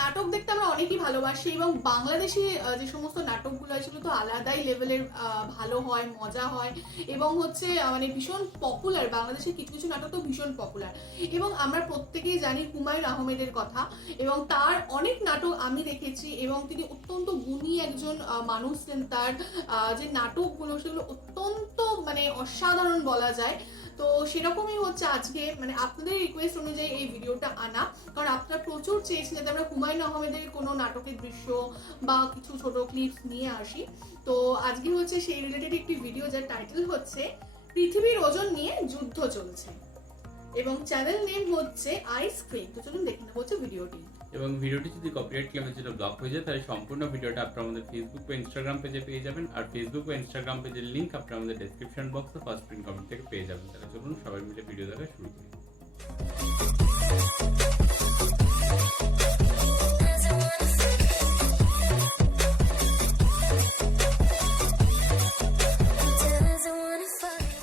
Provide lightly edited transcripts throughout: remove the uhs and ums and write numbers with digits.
নাটক দেখতে আমরা অনেকেই ভালোবাসি এবং বাংলাদেশি যে সমস্ত নাটকগুলো হয় সেগুলো তো আলাদাই লেভেলের ভালো হয়, মজা হয় এবং হচ্ছে মানে ভীষণ পপুলার। বাংলাদেশের কিছু কিছু নাটক তো ভীষণ পপুলার এবং আমরা প্রত্যেকেই জানি হুমায়ুন আহমেদের কথা এবং তার অনেক নাটক আমি দেখেছি এবং তিনি অত্যন্ত গুণী একজন মানুষ ছিলেন। তার যে নাটকগুলো সেগুলো অত্যন্ত মানে অসাধারণ বলা যায়। তো সেরকমই হচ্ছে আজকে মানে আপনাদের রিকোয়েস্ট অনুযায়ী এই ভিডিওটা আনা, কারণ আপনারা প্রচুর চেয়েছেন যাতে আমরা হুমায়ুন আহমেদের কোনো নাটকের দৃশ্য বা কিছু ছোট ক্লিপস নিয়ে আসি। তো আজকে হচ্ছে সেই রিলেটেড একটি ভিডিও যার টাইটেল হচ্ছে পৃথিবীর ওজন নিয়ে যুদ্ধ চলছে এবং চ্যানেল নেম হচ্ছে আইসক্রিম। তো চলুন দেখে নেবো হচ্ছে ভিডিওটি। এবং ভিডিওটি যদি কপিরাইট ক্লেমের জন্য ব্লক হয়ে যায় তাহলে সম্পূর্ণ ভিডিওটা আপনারা আমাদের ফেসবুক বা ইনস্টাগ্রাম পেজে পেয়ে যাবেন, আর ফেসবুক বা ইনস্টাগ্রাম পেজের লিংক আপনারা আমাদের ডেসক্রিপশন বক্সে ফার্স্ট পিন কমেন্ট থেকে পেয়ে যাবেন। তাহলে চলুন সবাই মিলে ভিডিও দেখা শুরু করি।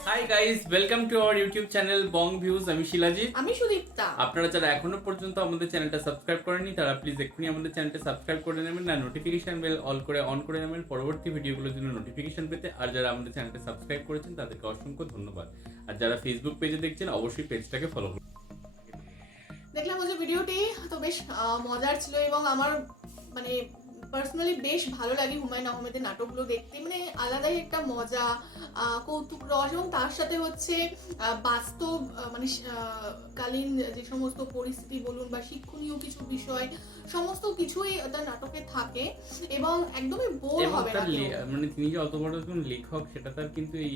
Hi guys, welcome to our YouTube channel Bong views. আমি শিলাজিৎ, আমি সুদীপ্তা। আপনারা যারা এখনো পর্যন্ত আমাদের চ্যানেলটা সাবস্ক্রাইব করেননি তারা প্লিজ এক্ষুনি আমাদের চ্যানেলটা সাবস্ক্রাইব করে নেবেন, না নোটিফিকেশন বেল অন করে নেবেন পরবর্তী ভিডিওগুলোর জন্য নোটিফিকেশন পেতে। আর যারা আমাদের চ্যানেলটা সাবস্ক্রাইব করেছেন তাদেরকে অসংখ্য ধন্যবাদ। আর যারা ফেসবুক পেজে দেখছেন অবশ্যই পেজটাকে ফলো করুন। দেখলাম হচ্ছে ভিডিওটি তো বেশ মজার ছিল এবং আমার মানে পার্সোনালি বেশ ভালো লাগে হুমায়ুন আহমেদের নাটকগুলো দেখতে। মানে আলাদাই একটা মজা, কৌতুক রস এবং তার সাথে হচ্ছে বাস্তব মানে কালীন যে সমস্ত পরিস্থিতি বলুন বা শিক্ষণীয় কিছু বিষয় সমস্ত কিছুই তার নাটকে থাকে এবং একদমই বোর হবে না। মানে তিনি যে অত বড় একজন লেখক সেটা তার কিন্তু এই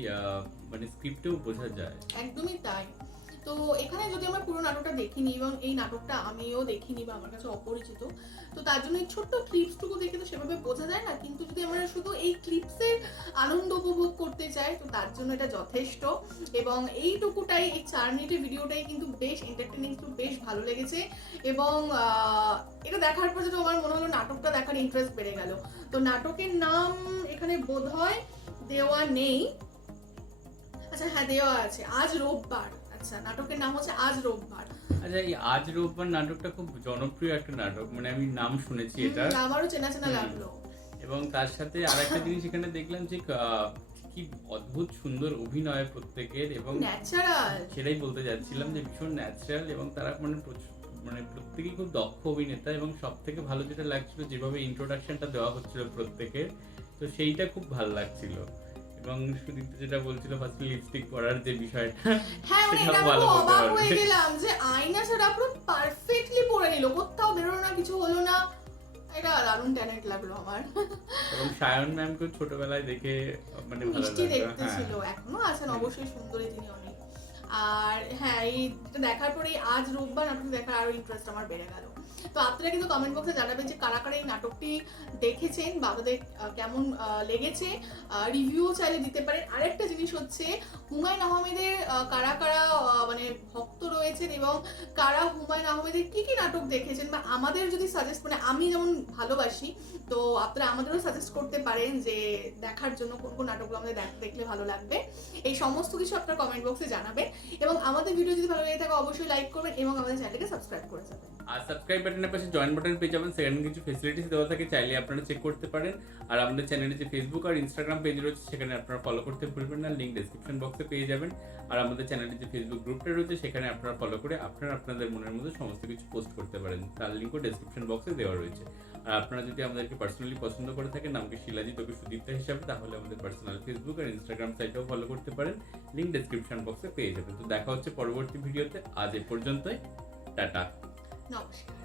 মানে স্ক্রিপ্টেও বোঝা যায়। একদমই তাই। তো এখানে যদি আমরা পুরো নাটকটা দেখিনি এবং এই নাটকটা আমিও দেখিনি বা আমার কাছে অপরিচিত, তো তার জন্য এই ছোট্ট ক্লিপসটুকু দেখে তো সেভাবে বোঝা যায় না, কিন্তু যদি আমরা শুধু এই ক্লিপসের আনন্দ উপভোগ করতে চাই তো তার জন্য এটা যথেষ্ট। এবং এইটুকুটাই, এই 4 মিনিটের ভিডিওটাই কিন্তু বেশ এন্টারটেনিং, বেশ ভালো লেগেছে এবং এটা দেখার পর যেটা আমার মনে হলো নাটকটা দেখার ইন্টারেস্ট বেড়ে গেল। তো নাটকের নাম এখানে বোধহয় দেওয়া নেই, আচ্ছা হ্যাঁ দেওয়া আছে, আজ রোববার। আচ্ছা, নাটকের নাম হচ্ছে আজ রোববার। আচ্ছা, এই আজ রোববার নাটকটা খুব জনপ্রিয় একটা নাটক, মানে আমি নাম শুনেছি এটা, আমারও চেনা চেনা লাগলো। এবং তার সাথে আরেকটা জিনিস এখানে দেখলাম যে কি অদ্ভুত সুন্দর অভিনয় প্রত্যেকের এবং ন্যাচারাল, সেটাই বলতে যাচ্ছিলাম যে ভীষণ ন্যাচারাল এবং তারা মানে প্রত্যেকেই খুব দক্ষ অভিনেতা। এবং সব থেকে ভালো যেটা লাগছিল যেভাবে ইন্ট্রোডাকশনটা দেওয়া হচ্ছিল প্রত্যেকের, তো সেইটা খুব ভালো লাগছিল। এবং সুদীপ্ত যেটা বলছিল ফার্স্টে লিপস্টিক পরার যে বিষয়টা, হ্যাঁ মানে এটা আমি অবাক হয়ে গেলাম যে আয়না সেটা পুরো পারফেক্টলি পরে নিল, কোথাও বেরোলো না, কিছু হলো না। এটা দারুণ ট্যালেন্ট লাগলো আমার। এবং সায়ন ম্যামকে ছোটবেলায় দেখে মানে ভালো মিষ্টি লাগলো। দেখতে ছিল, এখনো আছেন অবশ্যই, সুন্দরী তিনি অনেক। আর হ্যাঁ, এইটা দেখার পরে আজ রোববার নাটক দেখার আরো ইন্টারেস্ট আমার বেড়ে গেল। তো আপনারা কিন্তু কমেন্ট বক্সে জানাবেন যে কারা কারা এই নাটকটি দেখেছেন বা আপনাদের কেমন লেগেছে, রিভিউ চাইলে দিতে পারেন। আরেকটা জিনিস হচ্ছে হুমায়ুন আহমেদের কারা কারা মানে ভক্ত রয়েছেন এবং কারা হুমায়ুন আহমেদের কি কি নাটক দেখেছেন বা আমাদের যদি সাজেস্ট, মানে আমি যেমন ভালোবাসি তো আপনারা আমাদেরও সাজেস্ট করতে পারেন যে দেখার জন্য কোন কোন নাটকগুলো আমাদের দেখলে ভালো লাগবে। এই সমস্ত কিছু আপনারা কমেন্ট বক্সে জানাবেন এবং আমাদের ভিডিও যদি ভালো লেগে থাকে অবশ্যই লাইক করবেন এবং আমাদের চ্যানেলকে সাবস্ক্রাইব করে যাবেন। আর সাবস্ক্রাইব বাটনের পাশে জয়েন বাটন পেয়ে যাবেন, সেখানে কিছু ফেসিলিটিস দেওয়া থাকে, চাইলে আপনারা চেক করতে পারেন। আর আমাদের চ্যানেলে যে ফেসবুক আর ইনস্টাগ্রাম পেজ রয়েছে সেখানে আপনারা ফলো করতে ভুলবেন না, লিংক ডেসক্রিপশন বক্সে পেয়ে যাবেন। আর আমাদের চ্যানেলে যে ফেসবুক গ্রুপটা রয়েছে সেখানে আপনারা ফলো করে আপনারা আপনাদের মনের মধ্যে সমস্ত কিছু পোস্ট করতে পারেন, তার লিঙ্কও ডেসক্রিপশন বক্সে দেওয়া রয়েছে। আর আপনারা যদি আমাদেরকে পার্সোনালি পছন্দ করে থাকেন আমাকে শিলাজিৎ ওকে সুদীপ্তা হিসাবে, তাহলে আমাদের পার্সোনাল ফেসবুক আর ইনস্টাগ্রাম সাইটেও ফলো করতে পারেন, লিঙ্ক ডেসক্রিপশন বক্সে পেয়ে যাবেন। তো দেখা হচ্ছে পরবর্তী ভিডিওতে, আজ এ পর্যন্তই, টাটা, নমস্কার।